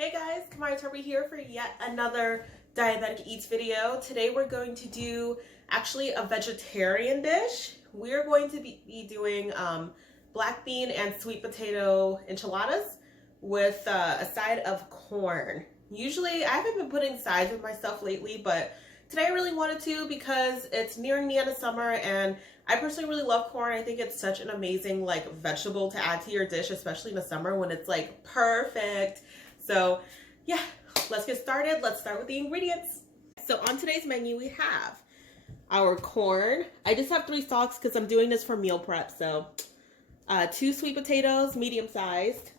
Hey guys, Kamari Turby here for yet another Diabetic Eats video. Today we're going to do actually a vegetarian dish. We're going to be doing black bean and sweet potato enchiladas with a side of corn. Usually I haven't been putting sides with my stuff lately, but today I really wanted to because it's nearing the end of summer and I personally really love corn. I think it's such an amazing vegetable to add to your dish, especially in the summer when it's perfect. So yeah, let's get started. Let's start with the ingredients. So on today's menu, we have our corn. I just have 3 stalks because I'm doing this for meal prep. So 2 sweet potatoes, medium sized,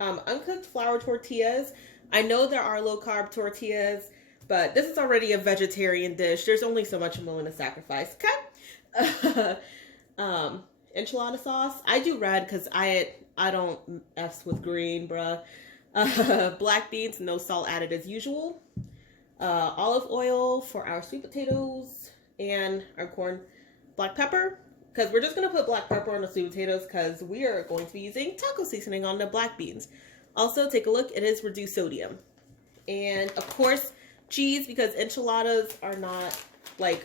uncooked flour tortillas. I know there are low carb tortillas, but this is already a vegetarian dish. There's only so much I'm willing to sacrifice, okay? Enchilada sauce. I do red because I don't F's with green, bruh. Black beans, no salt added as usual. Olive oil for our sweet potatoes and our corn. Black pepper, because we're just going to put black pepper on the sweet potatoes because we are going to be using taco seasoning on the black beans. Also, take a look, it is reduced sodium. And of course, cheese, because enchiladas are not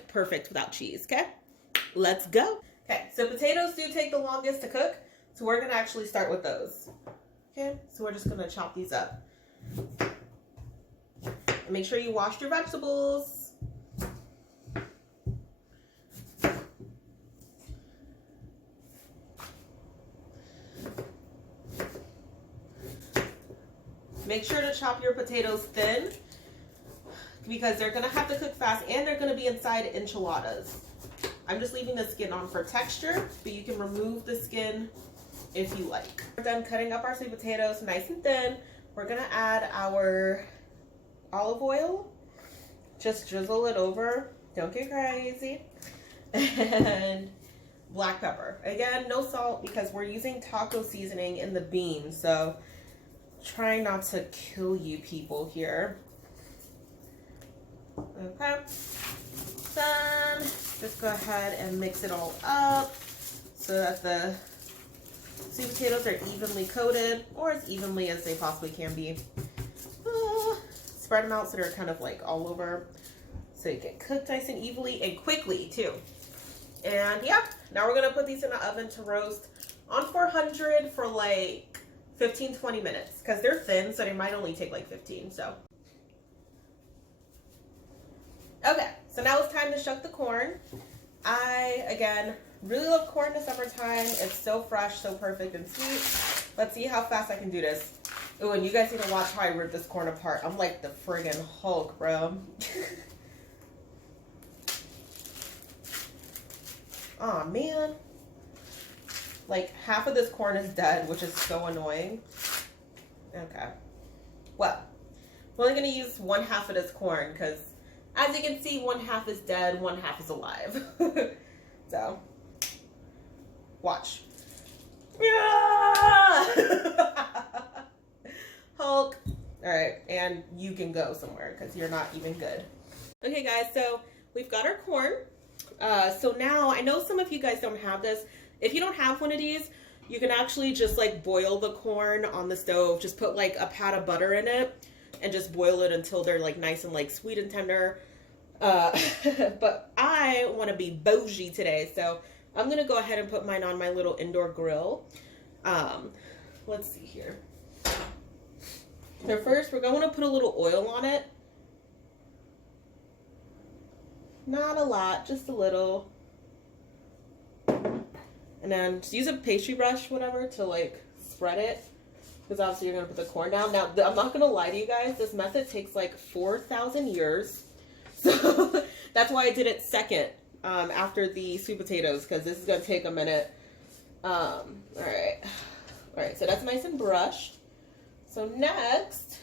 perfect without cheese, okay? Let's go. Okay, so potatoes do take the longest to cook, so we're going to actually start with those. Okay, so we're just going to chop these up. And make sure you wash your vegetables. Make sure to chop your potatoes thin because they're going to have to cook fast and they're going to be inside enchiladas. I'm just leaving the skin on for texture, but you can remove the skin if you like. We're done cutting up our sweet potatoes nice and thin. We're going to add our olive oil. Just drizzle it over. Don't get crazy. And black pepper. Again, no salt because we're using taco seasoning in the beans. So try not to kill you people here. Okay. Then just go ahead and mix it all up so that the sweet potatoes are evenly coated, or as evenly as they possibly can be. Spread them out so they're kind of all over, so you get cooked nice and evenly and quickly too. And yeah, now we're gonna put these in the oven to roast on 400 for 15-20 minutes because they're thin, so they might only take 15. So okay, so now it's time to shuck the corn. I again really love corn in the summertime. It's so fresh, so perfect and sweet. Let's see how fast I can do this. Oh, and you guys need to watch how I rip this corn apart. I'm like the friggin' Hulk, bro. Aw, man. Half of this corn is dead, which is so annoying. Okay. Well, I'm only going to use 1/2 of this corn because, as you can see, 1/2 is dead, 1/2 is alive. So, watch. Hulk. Alright, and you can go somewhere because you're not even good. Okay guys, so we've got our corn. So now, I know some of you guys don't have this. If you don't have one of these, you can actually just boil the corn on the stove. Just put a pat of butter in it and just boil it until they're nice and sweet and tender. But I want to be bougie today, so I'm going to go ahead and put mine on my little indoor grill. Let's see here. So first, we're going to put a little oil on it. Not a lot, just a little. And then just use a pastry brush, whatever, to spread it. Because obviously you're going to put the corn down. Now, I'm not going to lie to you guys. This method takes 4,000 years. So that's why I did it second after the sweet potatoes, because this is going to take a minute. All right, so that's nice and brushed. So next,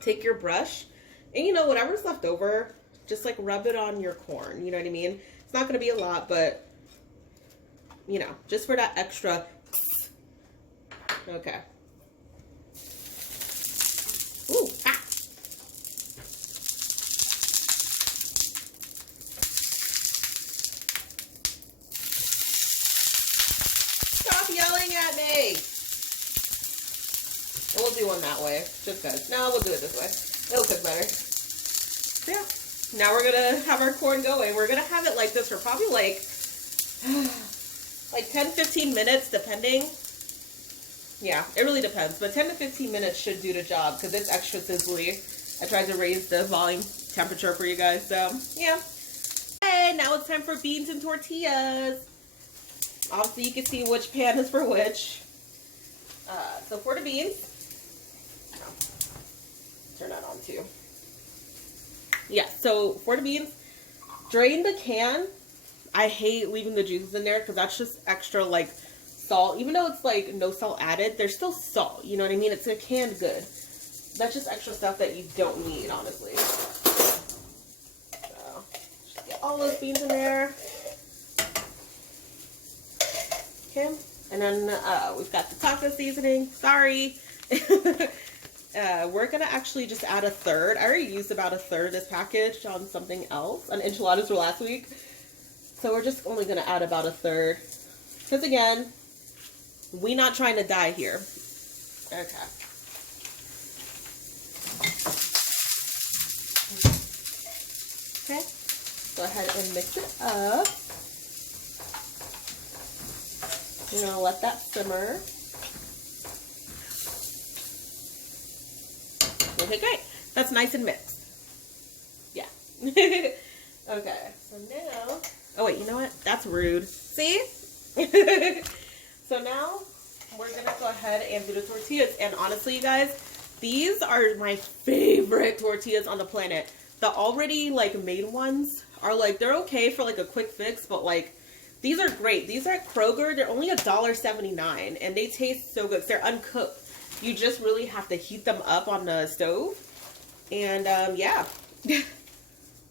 take your brush and whatever's left over, just rub it on your corn. You know what I mean? It's not going to be a lot, but just for that extra. Okay. Ooh, ah. Stop yelling at me. We'll do one that way, just because. No, we'll do it this way. It'll cook better. So yeah. Now we're gonna have our corn going. We're gonna have it like this for probably like 10-15 minutes, depending. Yeah, it really depends. But 10 to 15 minutes should do the job because it's extra sizzly. I tried to raise the volume temperature for you guys, so yeah. Okay, now it's time for beans and tortillas. Obviously, you can see which pan is for which. So for the beans, turn that on too. Yeah, so for the beans, drain the can. I hate leaving the juices in there because that's just extra like salt. Even though it's like no salt added, there's still salt. You know what I mean? It's a canned good. That's just extra stuff that you don't need, honestly. So just get all those beans in there. Okay, and then we've got the taco seasoning. Sorry. We're gonna actually just add a third. I already used about a third of this package on something else, on enchiladas for last week. So we're just only gonna add about a third. Because again, we not trying to die here. Okay. Okay, go ahead and mix it up. We're gonna let that simmer. Okay, great. That's nice and mixed. Yeah. Okay, so now, oh wait, you know what? That's rude. See? So now we're gonna go ahead and do the tortillas. And honestly, you guys, these are my favorite tortillas on the planet. The already like made ones are like, they're okay for like a quick fix, but like these are great. These are at Kroger. They're only $1.79 and they taste so good. They're uncooked. You just really have to heat them up on the stove. And yeah.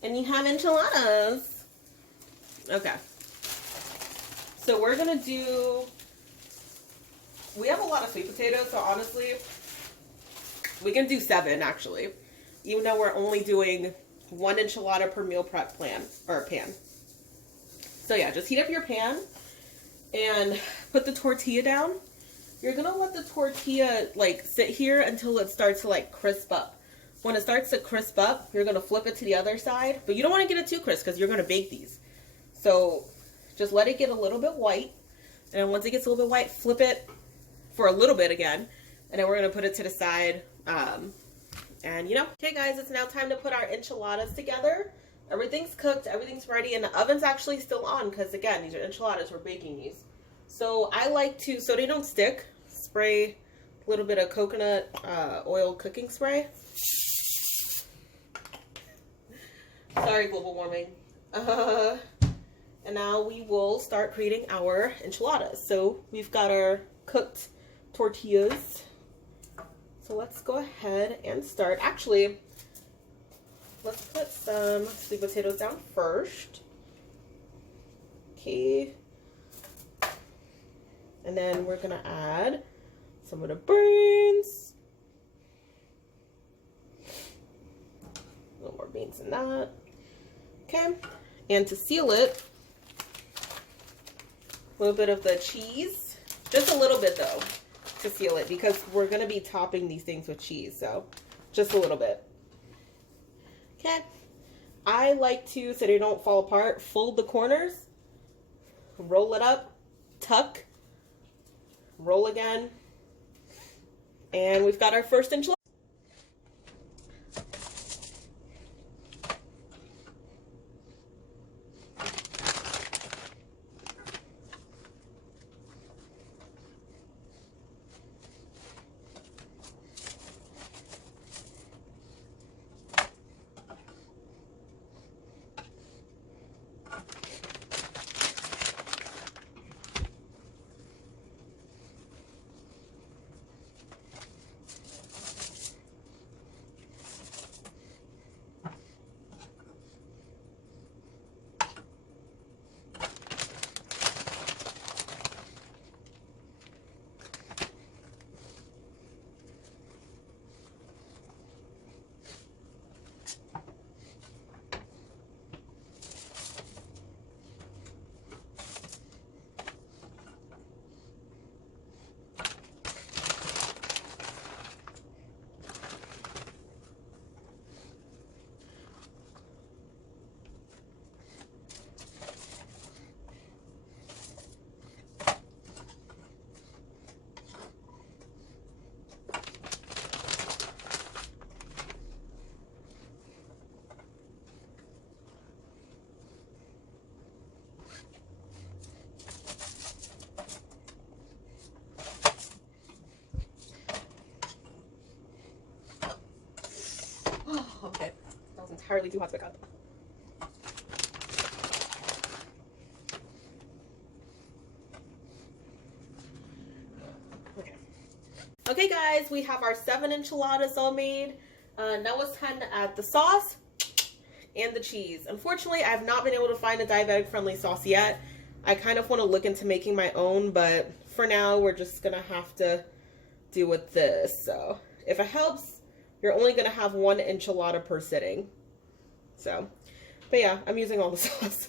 And you have enchiladas. Okay. So we're gonna do, we have a lot of sweet potatoes, so honestly, we can do 7 actually. Even though we're only doing 1 enchilada per meal prep pan. So yeah, just heat up your pan and put the tortilla down. You're gonna let the tortilla like sit here until it starts to like crisp up. When it starts to crisp up, you're gonna flip it to the other side, but you don't want to get it too crisp because you're gonna bake these. So just let it get a little bit white, and then once it gets a little bit white, flip it for a little bit again, and then we're gonna put it to the side. And you know, okay guys, it's now time to put our enchiladas together. Everything's cooked, everything's ready, and the oven's actually still on because again, these are enchiladas, we're baking these. So I like to, so they don't stick, spray a little bit of coconut oil cooking spray. Sorry, global warming. And now we will start creating our enchiladas. So we've got our cooked tortillas. So let's go ahead and start. Actually, let's put some sweet potatoes down first. Okay. And then we're gonna add some of the beans. A little more beans than that. Okay. And to seal it, a little bit of the cheese. Just a little bit though, to seal it, because we're gonna be topping these things with cheese, so just a little bit. Okay. I like to, so they don't fall apart, fold the corners, roll it up, tuck, roll again, and we've got our first enchilada. literally too hot to pick up. Okay guys, we have our 7 enchiladas all made. Now it's time to add the sauce and the cheese. Unfortunately, I have not been able to find a diabetic friendly sauce yet. I kind of want to look into making my own, but for now we're just gonna have to do with this. So if it helps, you're only gonna have 1 enchilada per sitting. So, but yeah, I'm using all the sauce.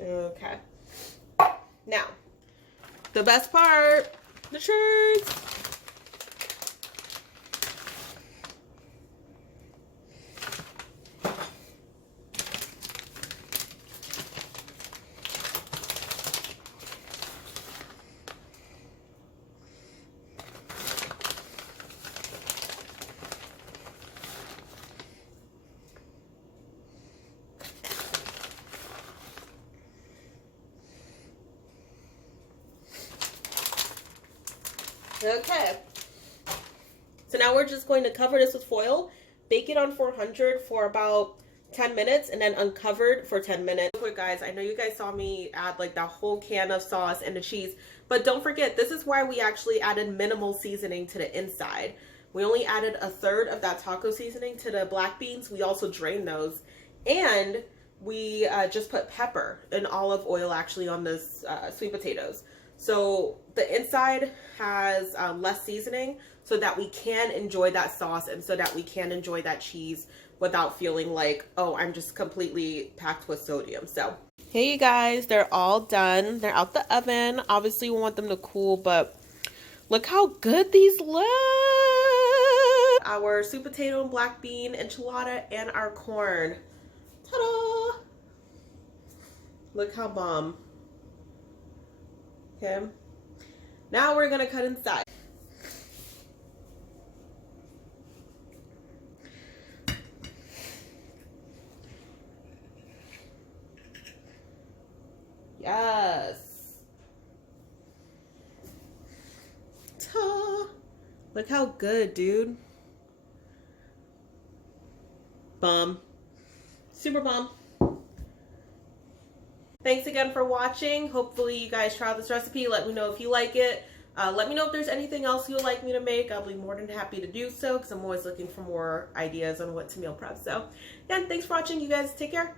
Okay. Now, the best part, the cheese. Okay, so now we're just going to cover this with foil, bake it on 400 for about 10 minutes, and then uncovered for 10 minutes. Real quick guys, I know you guys saw me add like that whole can of sauce and the cheese, but don't forget, this is why we actually added minimal seasoning to the inside. We only added 1/3 of that taco seasoning to the black beans. We also drained those, and we just put pepper and olive oil actually on this sweet potatoes. So the inside has less seasoning so that we can enjoy that sauce and so that we can enjoy that cheese without feeling like, oh, I'm just completely packed with sodium. So, hey you guys, they're all done. They're out the oven. Obviously we want them to cool, but look how good these look. Our sweet potato and black bean enchilada and our corn. Ta-da! Look how bomb. Okay, now we're gonna cut inside. Yes. Ta! Look how good, dude. Bomb. Super bomb. Thanks again for watching. Hopefully you guys try this recipe. Let me know if you like it. Let me know if there's anything else you would like me to make. I'll be more than happy to do so because I'm always looking for more ideas on what to meal prep. So yeah, thanks for watching, you guys. Take care.